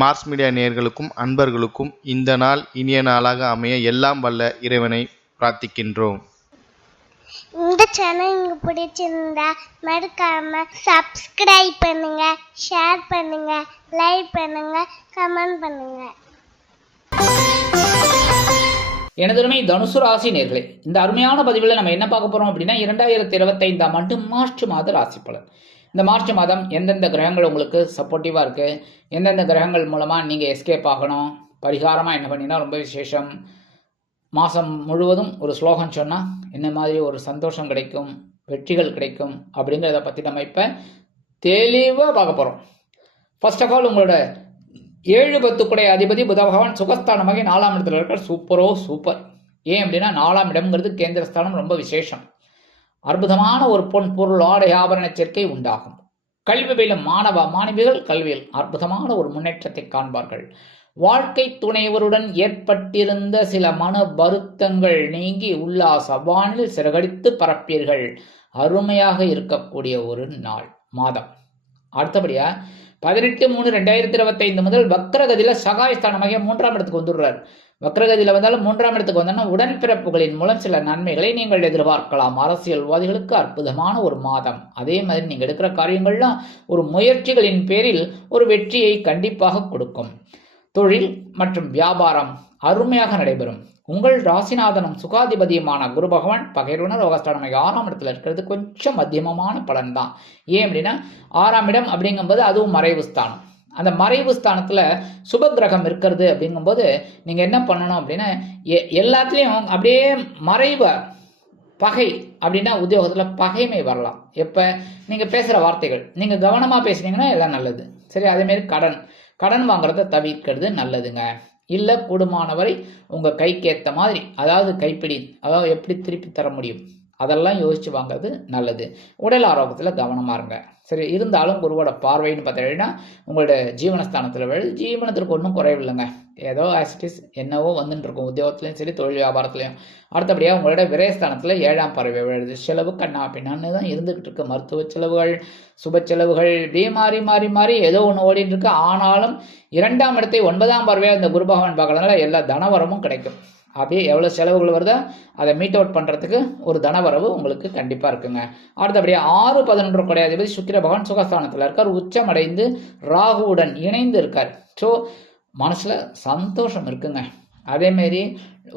Mars media நேயர்களுக்கும் அன்பர்களுக்கும் இந்த நாள் இனிய நாளாக அமைய எல்லாம் வல்ல இறைவனை பிரார்த்திக்கின்றோம். இந்த சேனல் உங்களுக்கு பிடிச்சிருந்தா மறக்காம சப்ஸ்கிரைப் பண்ணுங்க ஷேர் பண்ணுங்க லைக் பண்ணுங்க கமெண்ட் பண்ணுங்க. எனதருமை தனுசு ராசி நேர்களே இந்த அருமையான பதிவில் நம்ம என்ன பார்க்க போறோம் அப்படின்னா இரண்டாயிரத்தி இருபத்தைந்தாம் ஆண்டு மார்ச் மாத ராசி பலன் இந்த மார்ச் மாதம் எந்தெந்த கிரகங்கள் உங்களுக்கு சப்போர்ட்டிவாக இருக்குது எந்தெந்த கிரகங்கள் மூலமாக நீங்கள் எஸ்கேப் ஆகணும்? பரிகாரமாக என்ன பண்ணினா ரொம்ப விசேஷம். மாதம் முழுவதும் ஒரு ஸ்லோகம் சொன்னால் என்ன மாதிரி ஒரு சந்தோஷம் கிடைக்கும்? வெற்றிகள் கிடைக்கும்? அப்படிங்கிறத பற்றி நம்ம இப்போ தெளிவாக பார்க்க போகிறோம் ஃபர்ஸ்ட் ஆஃப் ஆல் உங்களோட ஏழு பத்துக்குடைய அதிபதி புத பகவான் சுகஸ்தானமாக நாலாம் இடத்துல இருக்கிற சூப்பரோ சூப்பர் ஏன் அப்படின்னா நாலாம் இடம்ங்கிறது கேந்திரஸ்தானம் ரொம்ப விசேஷம். அற்புதமான ஒரு பொன் பொருள் ஆடை ஆபரண சேர்க்கை உண்டாகும். கல்வி பயிலும் மாணவ மாணவிகள் கல்வியில் அற்புதமான ஒரு முன்னேற்றத்தை காண்பார்கள். வாழ்க்கை துணைவருடன் ஏற்பட்டிருந்த சில மன வருத்தங்கள் நீங்கி உல்லாச வானில் சிறகடித்து பரப்பீர்கள் அருமையாக இருக்கக்கூடிய ஒரு நாள் மாதம். அடுத்தபடியா பதினெட்டு மூணு ரெண்டாயிரத்தி இருபத்தைந்து முதல் வக்ரகதியில் சகாயஸ்தானமாக மூன்றாம் இடத்துக்கு வந்துடுறார். வக்ரகதியில் வந்தாலும் மூன்றாம் இடத்துக்கு வந்தோன்னா உடன்பிறப்புகளின் மூலம் சில நன்மைகளை நீங்கள் எதிர்பார்க்கலாம். அரசியல்வாதிகளுக்கு அற்புதமான ஒரு மாதம். அதே மாதிரி நீங்கள் எடுக்கிற காரியங்கள்லாம் ஒரு முயற்சிகளின் பேரில் ஒரு வெற்றியை கண்டிப்பாக கொடுக்கும். தொழில் மற்றும் வியாபாரம் அருமையாக நடைபெறும். உங்கள் ராசிநாதனும் சுகாதிபதியுமான குரு பகவான் பகைருணர் ரோகஸ்தானம் ஆறாம் இடத்துல இருக்கிறது கொஞ்சம் மத்தியமமான பலன் தான் ஏன் அப்படின்னா ஆறாம் இடம் அப்படிங்கும்போது அதுவும் மறைவு ஸ்தானம் அந்த மறைவு ஸ்தானத்தில் சுப கிரகம் இருக்கிறது அப்படிங்கும்போது நீங்கள் என்ன பண்ணணும் அப்படின்னா எ- எல்லாத்துலேயும் அப்படியே மறைவை பகை அப்படின்னா உத்தியோகத்தில் பகைமை வரலாம். எப்போ? நீங்கள் பேசுகிற வார்த்தைகள். நீங்கள் கவனமாக பேசுனீங்கன்னா எல்லாம் நல்லது. சரி அதேமாரி கடன். கடன் வாங்குறத தவிர்க்கிறது நல்லதுங்க. இல்லை கூடுமானவரை உங்கள் கைக்கு ஏற்ற மாதிரி அதாவது கைப்பிடி அதாவது எப்படி திருப்பி தர முடியும்? அதெல்லாம் யோசித்து வாங்குறது நல்லது. உடல் ஆரோக்கியத்தில் கவனமாக இருங்க. சரி இருந்தாலும் குருவோட பார்வைன்னு பார்த்தீங்கன்னா உங்களோட ஜீவனஸ்தானத்தில் வழி ஜீவனத்திற்கு ஒன்றும் குறைவில்லைங்க. ஏதோ ஆசிட்டிஸ் என்னவோ வந்துட்டு இருக்கும். உத்தியோகத்துலையும் சரி தொழில் வியாபாரத்துலையும். அடுத்தபடியாக உங்களோட விரயஸ்தானத்தில் ஏழாம் பறவை விழுது. செலவு கண்ணா பின்னான்னு தான் இருந்துக்கிட்டு இருக்கு. மருத்துவ செலவுகள் சுப செலவுகள் இப்படியே மாறி மாறி மாறி ஏதோ ஒன்று ஓடிட்டு இருக்கு. ஆனாலும் இரண்டாம் இடத்தை ஒன்பதாம் பறவையாக இந்த குரு பகவான் பார்க்கறதுனால எல்லா தனவரமும் கிடைக்கும். அப்படியே எவ்வளோ செலவுகள் வருதோ அதை மீட் அவுட் பண்ணுறதுக்கு ஒரு தனவரவு உங்களுக்கு கண்டிப்பாக இருக்குங்க. அடுத்தபடியே ஆறு பதினொன்று கொடையாதிபதி சுக்கிர பகவான் சுகஸ்தானத்தில் இருக்கார். உச்சமடைந்து ராகுவுடன் இணைந்து இருக்கார். ஸோ மனசில் சந்தோஷம் இருக்குங்க. அதேமாரி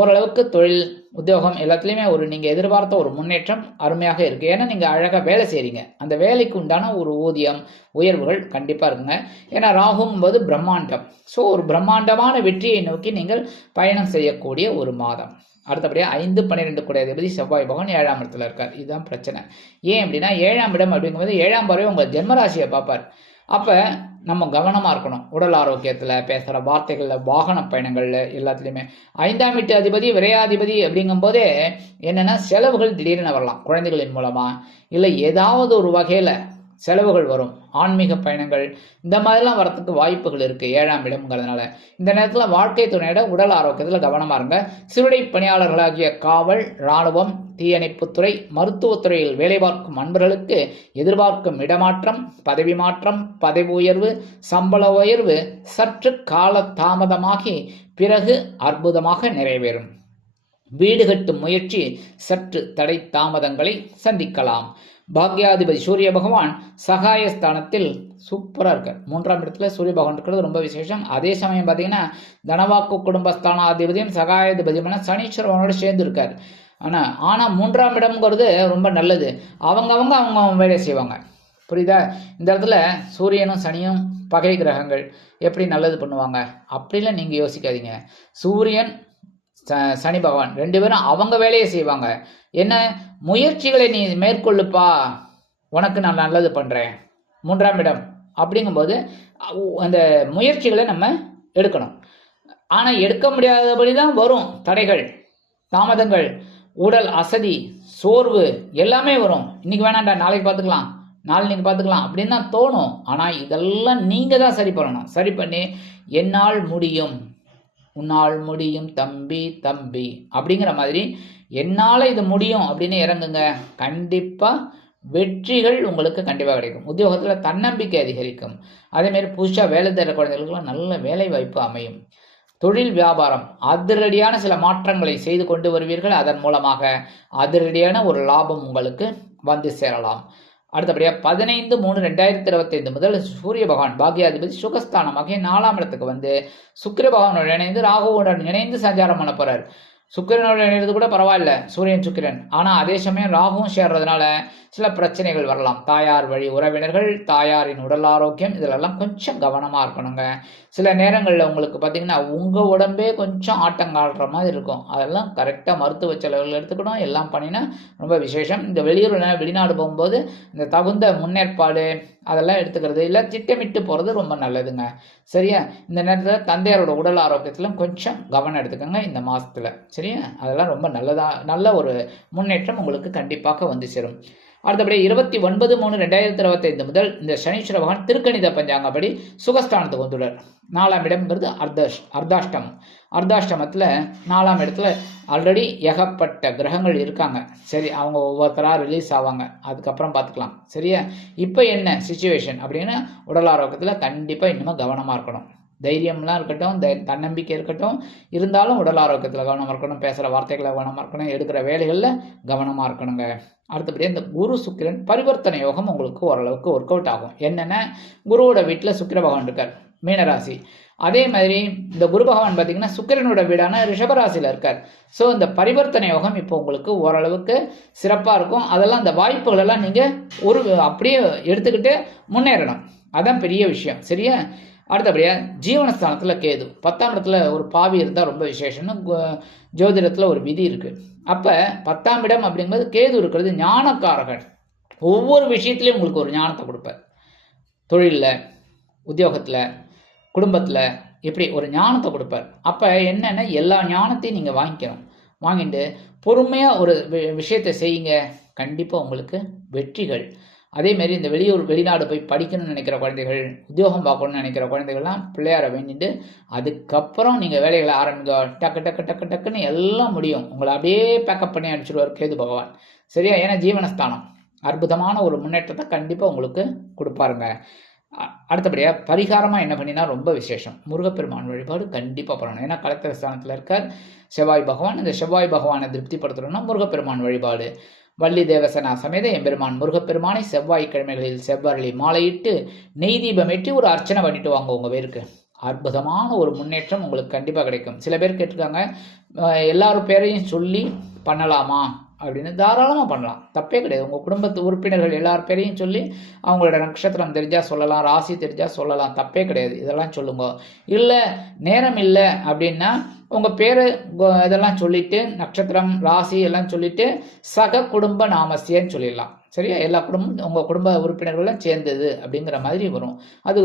ஓரளவுக்கு தொழில் உத்தியோகம் எல்லாத்துலேயுமே ஒரு நீங்கள் எதிர்பார்த்த ஒரு முன்னேற்றம் அருமையாக இருக்குது ஏன்னா நீங்கள் அழகாக வேலை செய்கிறீங்க அந்த வேலைக்கு உண்டான ஒரு ஊதியம் உயர்வுகள் கண்டிப்பாக இருக்குங்க. ஏன்னா ராகும்போது பிரம்மாண்டம். ஸோ ஒரு பிரம்மாண்டமான வெற்றியை நோக்கி நீங்கள் பயணம் செய்யக்கூடிய ஒரு மாதம். அடுத்தபடியாக ஐந்து பன்னிரெண்டு கூட அதிபதி செவ்வாய் பகவான் ஏழாம் இடத்துல இருக்கார். இதுதான் பிரச்சனை. ஏன் அப்படின்னா ஏழாம் இடம் அப்படிங்கும்போது ஏழாம் பறவை உங்கள் ஜென்மராசியை பார்ப்பார். அப்போ நம்ம கவனமாக இருக்கணும். உடல் ஆரோக்கியத்தில் பேசுகிற வார்த்தைகளில் வாகன பயணங்களில் எல்லாத்துலேயுமே. ஐந்தாம் வீட்டு அதிபதி விரையாதிபதி அப்படிங்கும்போதே என்னென்னா செலவுகள் திடீரென வரலாம். குழந்தைகளின் மூலமாக இல்லை ஏதாவது ஒரு வகையில் செலவுகள் வரும். ஆன்மீக பயணங்கள் இந்த மாதிரிலாம் வரத்துக்கு வாய்ப்புகள் இருக்குது ஏழாம் இடம்ங்கிறதுனால. இந்த நேரத்தில் வாழ்க்கை துணையோட உடல் ஆரோக்கியத்தில் கவனமாக இருங்க. சிறுடை பணியாளர்களாகிய காவல் இராணுவம் தீயணைப்புத்துறை மருத்துவத்துறையில் வேலை பார்க்கும் அன்பர்களுக்கு எதிர்பார்க்கும் இடமாற்றம் பதவி மாற்றம் பதவி உயர்வு சம்பள உயர்வு சற்று கால தாமதமாகி பிறகு அற்புதமாக நிறைவேறும். வீடு கட்டும் முயற்சி சற்று தடை தாமதங்களை சந்திக்கலாம். பாக்யாதிபதி சூரிய பகவான் சகாயஸ்தானத்தில் சூப்பராக இருக்கார். மூன்றாம் இடத்துல சூரிய பகவான் இருக்கிறது ரொம்ப விசேஷம். அதே சமயம் பார்த்தீங்கன்னா தனவாக்கு குடும்பஸ்தானாதிபதியும் சகாயாதிபதியுமான சனீஸ்வரவனோட சேர்ந்து இருக்கார் ஆனால் ஆனால் மூன்றாம் இடம்ங்கிறது ரொம்ப நல்லது. அவங்கவங்க அவங்க அவங்க வேலையை செய்வாங்க. புரியுதா? இந்த இடத்துல சூரியனும் சனியும் பகை கிரகங்கள் எப்படி நல்லது பண்ணுவாங்க? அப்படிலாம் நீங்கள் யோசிக்காதீங்க. சூரியன் ச சனி பகவான் ரெண்டு பேரும் அவங்க வேலையை செய்வாங்க. என்ன? முயற்சிகளை நீ மேற்கொள்ளுப்பா. உனக்கு நான் நல்லது பண்ணுறேன் மூன்றாம் இடம் அப்படிங்கும்போது அந்த முயற்சிகளை நம்ம எடுக்கணும். ஆனால் எடுக்க முடியாதபடி தான் வரும் தடைகள் தாமதங்கள். உடல் அசதி சோர்வு எல்லாமே வரும். இன்னைக்கு வேணாண்டா நாளைக்கு பார்த்துக்கலாம். நாளைக்கு பார்த்துக்கலாம் அப்படின்னு தான் தோணும். ஆனால் இதெல்லாம் நீங்கள் தான் சரி பண்ணணும். சரி பண்ணி என்னால் முடியும். உன்னால் முடியும் தம்பி தம்பி. அப்படிங்கிற மாதிரி என்னால் இது முடியும் அப்படின்னு இறங்குங்க. கண்டிப்பாக வெற்றிகள் உங்களுக்கு கண்டிப்பாக கிடைக்கும். உத்தியோகத்தில் தன்னம்பிக்கை அதிகரிக்கும். அதேமாரி புதுசாக வேலை தர குழந்தைகளுக்கெல்லாம் நல்ல வேலை வாய்ப்பு அமையும். தொழில் வியாபாரம் அதிரடியான சில மாற்றங்களை செய்து கொண்டு வருவீர்கள். அதன் மூலமாக அதிரடியான ஒரு லாபம் உங்களுக்கு வந்து சேரலாம். அடுத்தபடியாக பதினைந்து மூணு ரெண்டாயிரத்தி இருபத்தைந்து முதல் சூரிய பகவான் பாக்யாதிபதி சுகஸ்தானமாக நாலாம் இடத்துக்கு வந்து சுக்கிர பகவானுடன் இணைந்து ராகுவுடன் இணைந்து சஞ்சாரம் பண்ண போறார். சுக்கிரனோட இணைகிறது கூட பரவாயில்ல சூரியன் சுக்கிரன். ஆனால் அதே சமயம் ராகுவும் சேர்றதுனால சில பிரச்சனைகள் வரலாம். தாயார் வழி உறவினர்கள் தாயாரின் உடல் ஆரோக்கியம் இதிலெல்லாம் கொஞ்சம் கவனமாக இருக்கணுங்க. சில நேரங்களில் உங்களுக்கு பார்த்தீங்கன்னா உங்கள் உடம்பே கொஞ்சம் ஆட்டங்காடுற மாதிரி இருக்கும். அதெல்லாம் கரெக்டாக மருத்துவ செலவுகள் எடுத்துக்கணும். எல்லாம் பண்ணினா ரொம்ப விசேஷம். இந்த வெளியூர் வெளிநாடு போகும்போது இந்த தகுந்த முன்னேற்பாடு அதெல்லாம் எடுத்துக்கிறது. இல்லை திட்டமிட்டு போகிறது ரொம்ப நல்லதுங்க. சரியா? இந்த நேரத்தில் தந்தையாரோட உடல் ஆரோக்கியத்திலும் கொஞ்சம் கவனம் எடுத்துக்கோங்க இந்த மாதத்தில் சரியா? அதெல்லாம் ரொம்ப நல்லதாக நல்ல ஒரு முன்னேற்றம் உங்களுக்கு கண்டிப்பாக வந்து சேரும். அடுத்தபடி இருபத்தி ஒன்பது மூணு ரெண்டாயிரத்தி இருபத்தைந்து முதல் இந்த சனீஸ்வர பகவான் திருக்கணித பஞ்சாங்கப்படி சுகஸ்தானத்துக்கு வந்துள்ளார். நாலாம் இடம்ங்கிறது அர்தாஷ் அர்தாஷ்டமம். அர்தாஷ்டமத்தில் நாலாம் இடத்துல ஆல்ரெடி ஏகப்பட்ட கிரகங்கள் இருக்காங்க. சரி அவங்க ஒவ்வொருத்தராக ரிலீஸ் ஆவாங்க. அதுக்கப்புறம் பார்த்துக்கலாம். சரியா? இப்போ என்ன சுச்சுவேஷன் அப்படின்னு உடல் ஆரோக்கியத்தில் கண்டிப்பாக இன்னும் கவனமாக இருக்கணும். தைரியம்லாம் இருக்கட்டும் தை தன்னம்பிக்கை இருக்கட்டும் இருந்தாலும் உடல் ஆரோக்கியத்தில் கவனமாக இருக்கணும் பேசுகிற வார்த்தைகளை கவனமாக இருக்கணும் எடுக்கிற வேலைகளில் கவனமாக இருக்கணுங்க. அடுத்தபடியாக இந்த குரு சுக்கிரன் பரிவர்த்தனை யோகம் உங்களுக்கு ஓரளவுக்கு ஒர்க் அவுட் ஆகும். என்னென்ன குருவோட வீட்டில் சுக்கிர பகவான் இருக்கார் மீனராசி. அதே மாதிரி இந்த குரு பகவான் பார்த்தீங்கன்னா சுக்கிரனோட வீடான ரிஷபராசியில் இருக்கார். ஸோ இந்த பரிவர்த்தனை யோகம் இப்போ உங்களுக்கு ஓரளவுக்கு சிறப்பாக இருக்கும். அதெல்லாம் அந்த வாய்ப்புகளெல்லாம் நீங்கள் ஒரு அப்படியே எடுத்துக்கிட்டு முன்னேறணும். அதான் பெரிய விஷயம் சரியா? அடுத்தபடியாக ஜீவனஸ்தானத்தில் கேது. பத்தாம் இடத்துல ஒரு பாவி இருந்தால் ரொம்ப விசேஷம்னு ஜோதிடத்தில் ஒரு விதி இருக்குது அப்போ பத்தாம் இடம் அப்படிங்கும்போது கேது இருக்கிறது ஞானக்காரகன். ஒவ்வொரு விஷயத்துலையும் உங்களுக்கு ஒரு ஞானத்தை கொடுப்பார். தொழிலில் உத்தியோகத்தில் குடும்பத்தில் இப்படி ஒரு ஞானத்தை கொடுப்பார். அப்போ என்னென்னா எல்லா ஞானத்தையும் நீங்கள் வாங்கிக்கணும். வாங்கிட்டு பொறுமையாக ஒரு வி- விஷயத்தை செய்யுங்க. கண்டிப்பாக உங்களுக்கு வெற்றிகள். அதேமாரி இந்த வெளியூர் வெளிநாடு போய் படிக்கணும்னு நினைக்கிற குழந்தைகள் உத்தியோகம் பார்க்கணும்னு நினைக்கிற குழந்தைகள்லாம் பிள்ளையார வேண்டிட்டு அதுக்கப்புறம் நீங்கள் வேலைகளை ஆரம்பிங்க. டக்கு டக்கு டக்கு டக்குன்னு எல்லாம் முடியும். உங்களை அப்படியே பேக்கப் பண்ணி அனுப்பிச்சிடுவார் கேது பகவான். சரியா? ஏன்னா ஜீவனஸ்தானம். அற்புதமான ஒரு முன்னேற்றத்தை கண்டிப்பாக உங்களுக்கு கொடுப்பாருங்க. அடுத்தபடியாக பரிகாரமாக என்ன பண்ணினா ரொம்ப விசேஷம். முருகப்பெருமான் வழிபாடு கண்டிப்பாக பண்ணணும். ஏன்னா கலத்திர ஸ்தானத்தில் இருக்கார் செவ்வாய் பகவான். இந்த செவ்வாய் பகவானை திருப்திப்படுத்தணும்னா முருகப்பெருமான் வழிபாடு. வள்ளி தேவசனா சமேத எம்பெருமான் முருகப்பெருமானை செவ்வாய்க்கிழமைகளில் செவ்வரளி மாலையிட்டு நெய் தீபம் ஏற்றி ஒரு அர்ச்சனை பண்ணிட்டு வாங்க உங்கள் பேருக்கு. அற்புதமான ஒரு முன்னேற்றம் உங்களுக்கு கண்டிப்பாக கிடைக்கும். சில பேர் கேட்டிருக்காங்க எல்லாரும் பேரையும் சொல்லி பண்ணலாமா? அப்படின்னு தாராளமாக பண்ணலாம். தப்பே கிடையாது. உங்கள் குடும்பத்து உறுப்பினர்கள் எல்லார் பேரையும் சொல்லி அவங்களோட நட்சத்திரம் தெரிஞ்சால் சொல்லலாம் ராசி தெரிஞ்சால் சொல்லலாம். தப்பே கிடையாது. இதெல்லாம் சொல்லுங்க. இல்லை நேரம் இல்லை அப்படின்னா உங்கள் பேர் இதெல்லாம் சொல்லிட்டு நட்சத்திரம் ராசி எல்லாம் சொல்லிட்டு சக குடும்ப நாமசியன்னு சொல்லிடலாம். சரியா? எல்லா குடும்பம் உங்கள் குடும்ப உறுப்பினர்களும் சேர்ந்தது அப்படிங்கிற மாதிரி வரும். அது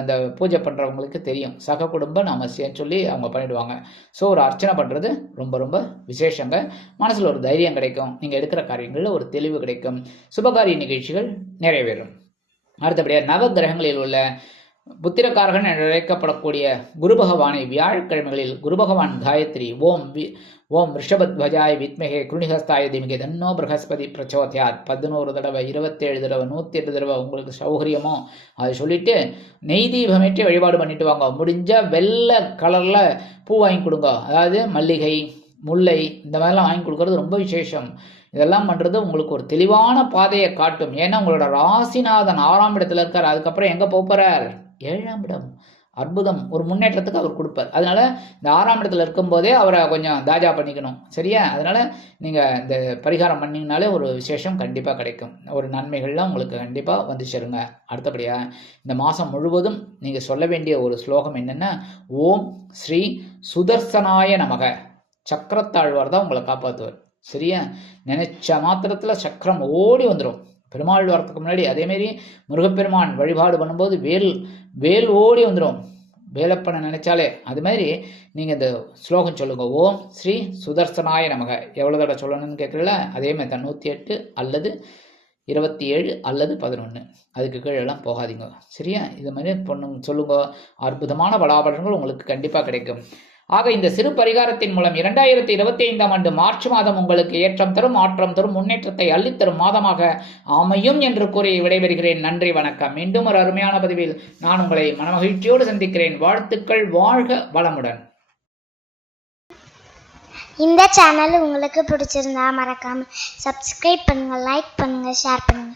அந்த பூஜை பண்ணுறவங்களுக்கு தெரியும். சக குடும்ப நாமசியன்னு சொல்லி அவங்க பண்ணிவிடுவாங்க ஸோ ஒரு அர்ச்சனை பண்ணுறது ரொம்ப ரொம்ப விசேஷங்க. மனசில் ஒரு தைரியம் கிடைக்கும். நீங்கள் எடுக்கிற காரியங்களில் ஒரு தெளிவு கிடைக்கும். சுபகாரிய நிகழ்ச்சிகள் நிறைவேறும். அடுத்தபடியாக நவ கிரகங்களில் உள்ள புத்திரக்காரகன் என்று அழைக்கப்படக்கூடிய குரு பகவானை வியாழக்கிழமைகளில் குரு பகவான் காயத்ரி ஓம் வி ஓம் ரிஷபத்வஜாய் வித்மகே குருணிகஸ்தாய திமிகே தன்னோ பிரகஸ்பதி பிரச்சோதயாத். பதினோரு தடவை இருபத்தேழு தடவை நூற்றி எட்டு தடவை உங்களுக்கு சௌகரியமோ அதை சொல்லிட்டு நெய் தீபமேற்றி வழிபாடு பண்ணிட்டு வாங்க. முடிஞ்சால் வெள்ளை கலரில் பூ வாங்கி கொடுங்க. அதாவது மல்லிகை முல்லை இந்த மாதிரிலாம் வாங்கி கொடுக்கறது ரொம்ப விசேஷம். இதெல்லாம் பண்ணுறது உங்களுக்கு ஒரு தெளிவான பாதையை காட்டும். ஏன்னா உங்களோட ராசிநாதன் ஆறாம் இடத்துல இருக்கார். அதுக்கப்புறம் எங்கே போகிறார் ஏழாம் இடம். அற்புதம். ஒரு முன்னேற்றத்துக்கு அவர் கொடுப்பார். அதனால் இந்த ஆறாம் இடத்துல இருக்கும்போதே அவரை கொஞ்சம் தாஜா பண்ணிக்கணும். சரியா? அதனால் நீங்கள் இந்த பரிகாரம் பண்ணிங்கனாலே ஒரு விசேஷம் கண்டிப்பாக கிடைக்கும். ஒரு நன்மைகள்லாம் உங்களுக்கு கண்டிப்பாக வந்து சேருங்க. அடுத்தபடியாக இந்த மாதம் முழுவதும் நீங்கள் சொல்ல வேண்டிய ஒரு ஸ்லோகம் என்னென்னா ஓம் ஸ்ரீ சுதர்சனாய நமக. சக்கரத்தாழ்வார் தான் உங்களை காப்பாற்றுவார் சரியா? நினைச்ச மாத்திரத்தில் சக்கரம் ஓடி வந்துடும் பெருமாள் வரத்துக்கு முன்னாடி அதேமாரி முருகப்பெருமான் வழிபாடு பண்ணும்போது வேல் வேல் ஓடி வந்துடும் வேலப்பனை நினைச்சாலே. அது மாதிரி நீங்கள் இந்த ஸ்லோகம் சொல்லுங்கள் ஓம் ஸ்ரீ சுதர்சனாய நமக. எவ்வளோ தடவை சொல்லணும்னு கேட்குறல அதே மாதிரி தான். நூற்றி எட்டு அல்லது இருபத்தி ஏழு அல்லது பதினொன்று அதுக்கு கீழெல்லாம் போகாதீங்க. சரியா? இது மாதிரி பொண்ணு சொல்லுங்க. அற்புதமான பலாபலன்கள் உங்களுக்கு கண்டிப்பாக கிடைக்கும். ஆக இந்த சிறு பரிகாரத்தின் மூலம் இரண்டாயிரத்தி இருபத்தி ஐந்தாம் ஆண்டு மார்ச் மாதம் உங்களுக்கு ஏற்றம் தரும் மாற்றம் தரும் முன்னேற்றத்தை அள்ளித்தரும் மாதமாக அமையும் என்று கூறி விடைபெறுகிறேன். நன்றி வணக்கம். மீண்டும் ஒரு அருமையான பதிவில் நான் உங்களை மனமகிழ்ச்சியோடு சந்திக்கிறேன். வாழ்த்துக்கள் வாழ்க வளமுடன். இந்த சேனல் உங்களுக்கு பிடிச்சிருந்தா மறக்காம சப்ஸ்கிரைப் பண்ணுங்க லைக் பண்ணுங்க ஷேர் பண்ணுங்க.